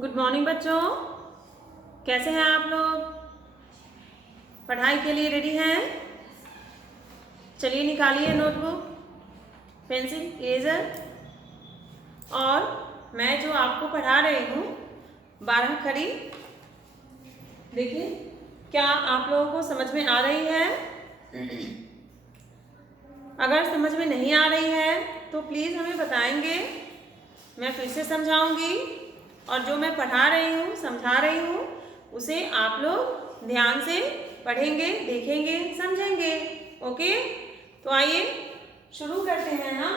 Good morning बच्चों, कैसे हैं आप लोग? पढ़ाई के लिए रेडी हैं? चलिए निकालिए नोटबुक, पेंसिल, इरेजर। और मैं जो आपको पढ़ा रही हूँ 12 खड़ी, देखिए क्या आप लोगों को समझ में आ रही है? अगर समझ में नहीं आ रही है तो प्लीज़ हमें बताएंगे, मैं फिर से समझाऊंगी। और जो मैं पढ़ा रही हूँ, समझा रही हूँ, उसे आप लोग ध्यान से पढ़ेंगे, देखेंगे, समझेंगे। ओके, तो आइए शुरू करते हैं हम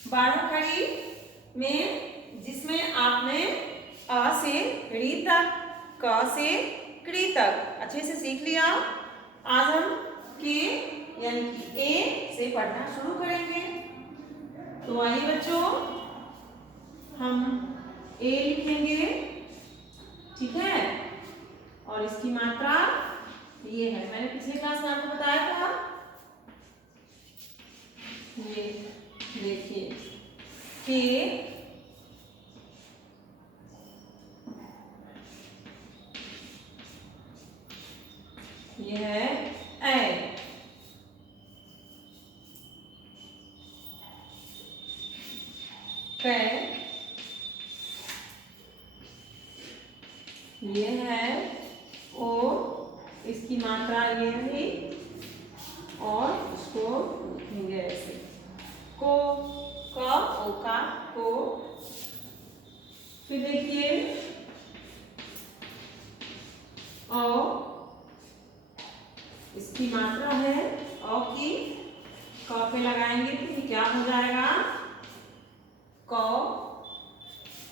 12 खड़ी में, जिसमें आपने अ से ऋ तक, क से कृ तक अच्छे से सीख लिया। आज हम के यानी कि ए से पढ़ना शुरू करेंगे। तो आइए बच्चों, हम ए लिखेंगे, ठीक है? और इसकी मात्रा ये है, मैंने पिछले क्लास में आपको बताया था। ये देखिए के, ये है ए, कै, ये है ओ, इसकी मात्रा ये है और इसको लिखेंगे ऐसे, को, क, ओ का को। फिर देखिए औ, इसकी मात्रा है औ की, क पे लगाएंगे तो ये क्या हो जाएगा? क।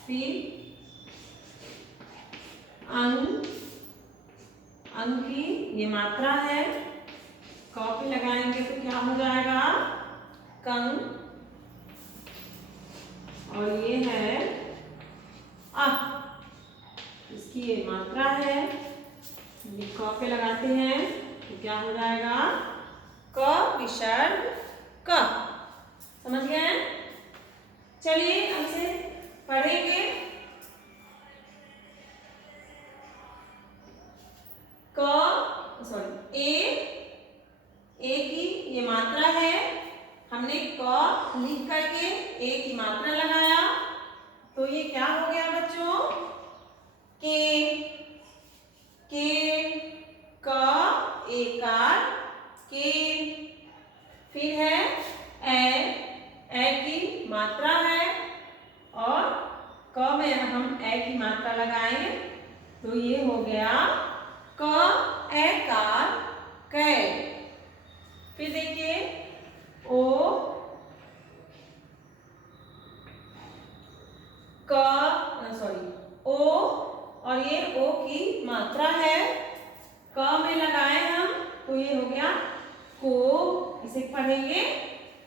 फिर अंग, अंग की ये मात्रा है, क पे लगाएंगे तो क्या हो जाएगा? कंग। और ये है अ, इसकी ये मात्रा है, ये क पे लगाते हैं तो क्या हो जाएगा? क विसर्ग क। समझ गए? चलिए अब से पढ़ेंगे। ए की ये मात्रा है, हमने क लिख करके ए की मात्रा लगाया तो ये क्या हो गया बच्चों? के क एकार के। फिर है ए की मात्रा है और क में हम ए की मात्रा लगाएंगे तो ये हो गया क एकार कै। फिर देखिए ओ, ओ, और ये ओ की मात्रा है, क में लगाए हम तो ये हो गया को। इसे पढ़ेंगे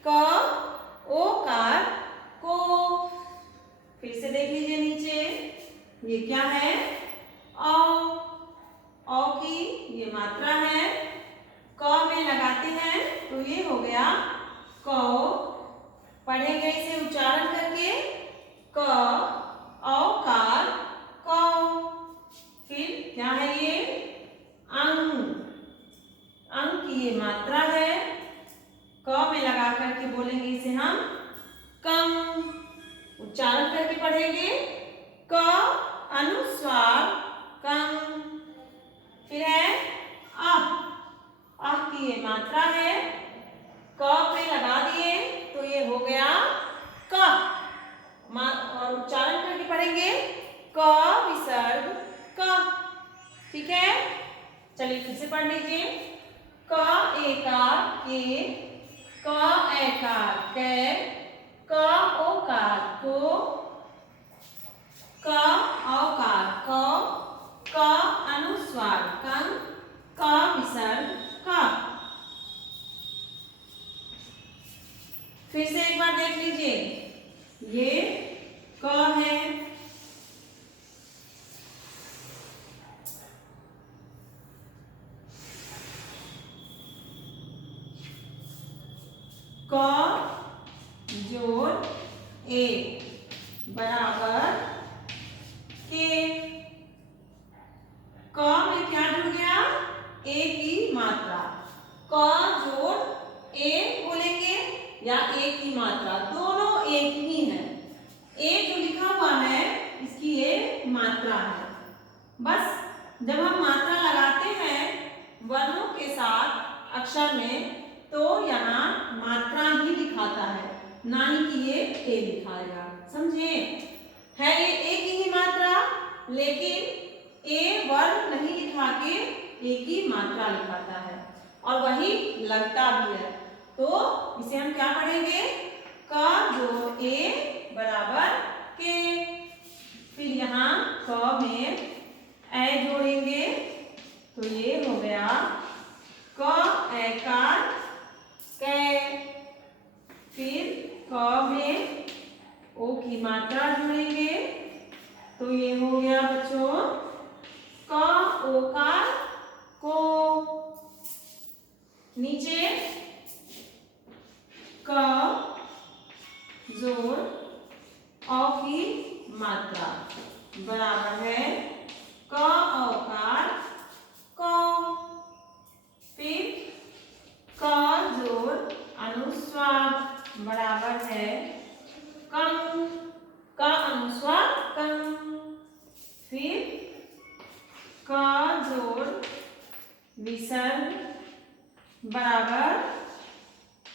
क ओकार को। फिर से देख लीजिए नीचे, ये क्या है? औ की ये मात्रा है, क में लगाते हैं तो ये हो गया कौ। पढ़ेंगे इसे उच्चारण करके, क औकार कौ। फिर क्या है ये? अंग, अंग की ये मात्रा है, क में लगा करके बोलेंगे इसे हम कम। उच्चारण करके पढ़ेंगे क अनुस्वार कम। फिर है अ की ये मात्रा है, क पे लगा दिए तो ये हो गया क। और उच्चारण करके पढ़ेंगे क विसर्ग क। ठीक है, चलिए फिर से पढ़ लीजिए। क एकार के, क एकार कै, क ओकार को, क औकार कौ, क अनुस्वार कं, क विसर्ग क। फिर से एक बार देख लीजिए, ये क है, क जोड़ ए बराबर लिखा हुआ है इसकी ये मात्रा है। बस जब हम मात्रा लगाते हैं वर्णों के साथ अक्षर में तो यहाँ मात्रा ही लिखाता है, ना ही कि ये ए लिखाएगा। समझे? है ये एक ही मात्रा, लेकिन ए वर्ण नहीं लिखा के एक ही मात्रा लिखाता है और वही लगता भी है। तो इसे हम क्या पढ़ेंगे? क जो ए बराबर के। फिर यहाँ क में ए जोड़ेंगे तो ये हो गया क एकार कै। फिर क में ओ की मात्रा जोड़ेंगे तो ये हो गया बच्चों क ओकार को। नीचे क जोड़ औ की मात्रा बराबर है क औकार को। फिर क जोड़ अनुस्वार बराबर है कं, का अनुस्वार कं। फिर क जोड़ विसर्ग बराबर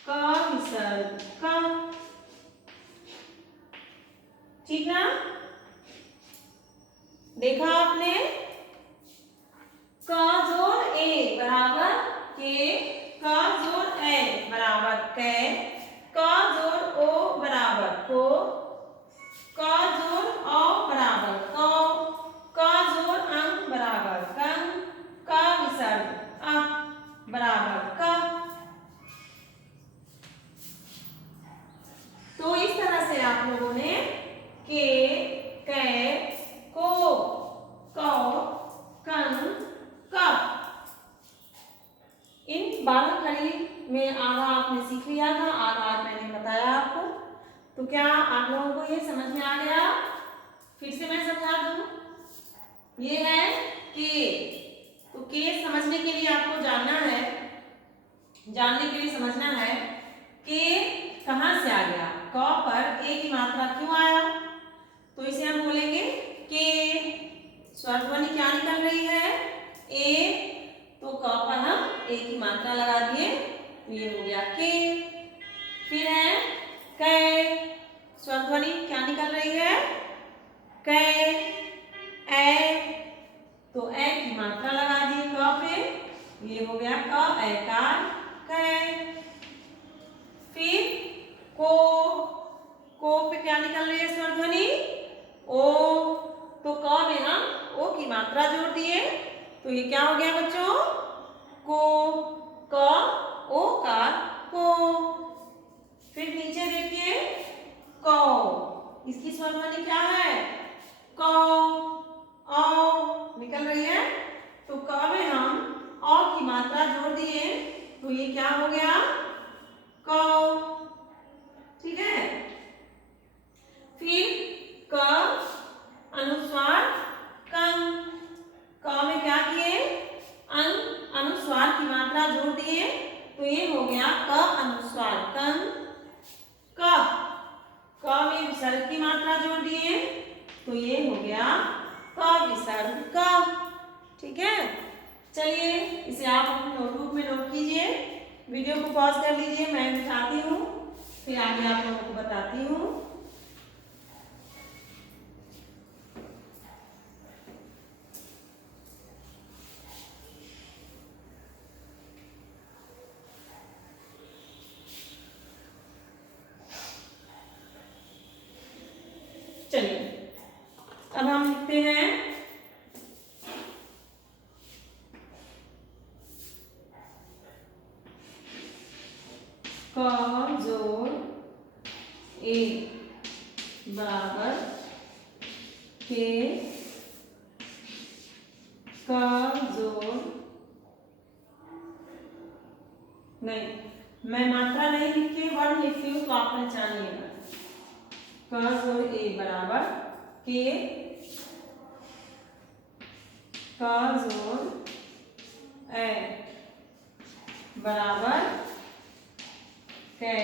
क विसर्ग क। ठीक ना? देखा आपने? क जोड़ ए बराबर के, क जोड़ ए बराबर कै, क जोड़ ओ बराबर को, क जोड़ औ बराबर कौ, क जोड़ अंग बराबर कं, क विसर्ग अ बराबर क। तो इस तरह से आप लोगों ने के, कै, को, कौ, कं, क इन 12 खड़ी में आधा आपने सीख लिया था, आधा आज मैंने बताया आपको। तो क्या आप लोगों को ये समझ में आ गया? फिर से मैं समझा दूं। ये है के। तो के समझने के लिए आपको जानना है, जानने के लिए समझना है के कहाँ से आ गया, क पर ए की मात्रा क्यों आया। तो इसे हम बोलेंगे के। स्वर ध्वनि क्या निकल रही है? ए। तो क पर हम ए की मात्रा लगा दिए, ये हो गया के। फिर है कै। स्वर ध्वनि क्या निकल रही है? कै। ए। तो ए की मात्रा लगा दी क पे, ये हो गया क एकार कै। फिर को पे क्या निकल रही है स्वर ध्वनि? ओ। तो क में हम ओ की मात्रा जोड़ दिए तो ये क्या हो गया बच्चों? को। क ओ का को। फिर नीचे देखिए कौ, इसकी स्वर ध्वनि क्या है? कौ। औ निकल रही है तो क में हम औ की मात्रा जोड़ दिए तो ये क्या हो गया? कौ। ठीक है? फिर क अनुस्वार कं, क में क्या किए? अनुस्वार की मात्रा जोड़ दिए तो ये हो गया क अनुस्वार कं क में विसर्ग की मात्रा जोड़ दिए तो ये हो गया क विसर्ग क। ठीक है? चलिए इसे आप अपनी नोटबुक में नोट कीजिए। वीडियो को पॉज कर लीजिए, मैं दिखाती हूँ, फिर आगे आप लोगों को बताती हूँ। चलिए अब हम लिखते हैं क जोड़ ए बराबर के, क जोड़ नहीं, मैं मात्रा नहीं लिखती वर्ण लिखती हूँ तो आप पहचान लेना। क जोड़ ए बराबर के, क जोड़ ए बराबर कै,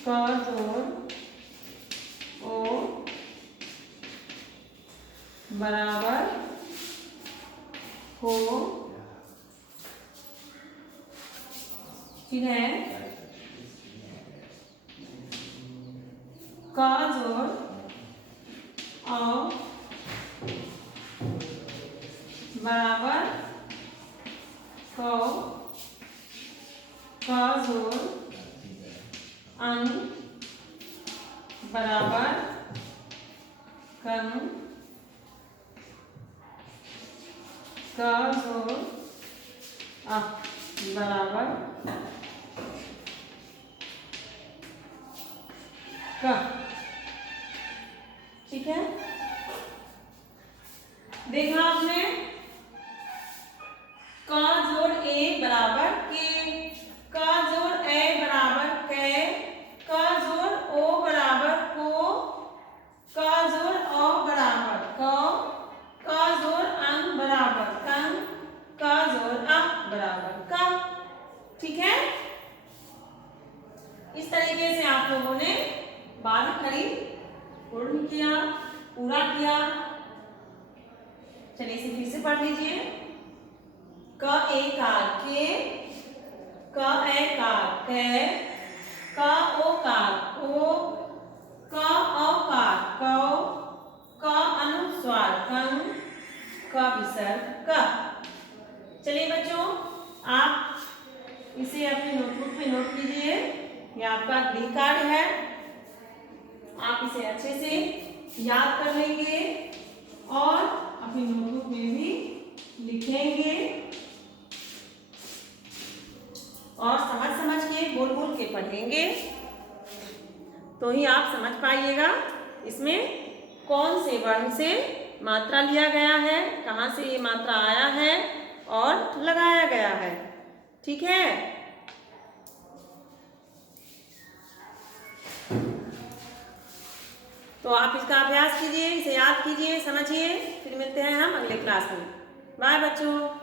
क जोड़ ओ बराबर हो, ठीक है। क जोड़ औ बराबर कौ, क जोड़ अं बराबर कं, क जोड़ अ बराबर क, ठीक है। देखा आपने, क जोड़ ए बराबर के, क जोड़ ए बराबर कै, क जोड़ ओ बराबर को, क जोड़ औ बराबर कौ, क जोड़ अं बराबर कं, क जोड़ अ बराबर का, ठीक है। इस तरीके से आप लोगों ने बारह खड़ी पूर्ण किया, पूरा किया। चलिए इसे फिर से पढ़ लीजिए। क ए कार के, क ए कार कै, क ओ कार को, क औ कार कौ, क अनुस्वार कं, क विसर्ग क। चलिए बच्चों, आप इसे अपनी नोटबुक में नोट कीजिए। ये आपका गृह कार्य है, आप इसे अच्छे से याद कर लेंगे और अपनी नोटबुक में भी लिखेंगे और समझ समझ के बोल बोल के पढ़ेंगे, तो ही आप समझ पाइएगा इसमें कौन से वर्ण से मात्रा लिया गया है, कहाँ से ये मात्रा आया है और लगाया गया है, ठीक है। तो आप इसका अभ्यास कीजिए, इसे याद कीजिए, समझिए। फिर मिलते हैं हम अगले क्लास में। बाय बच्चों।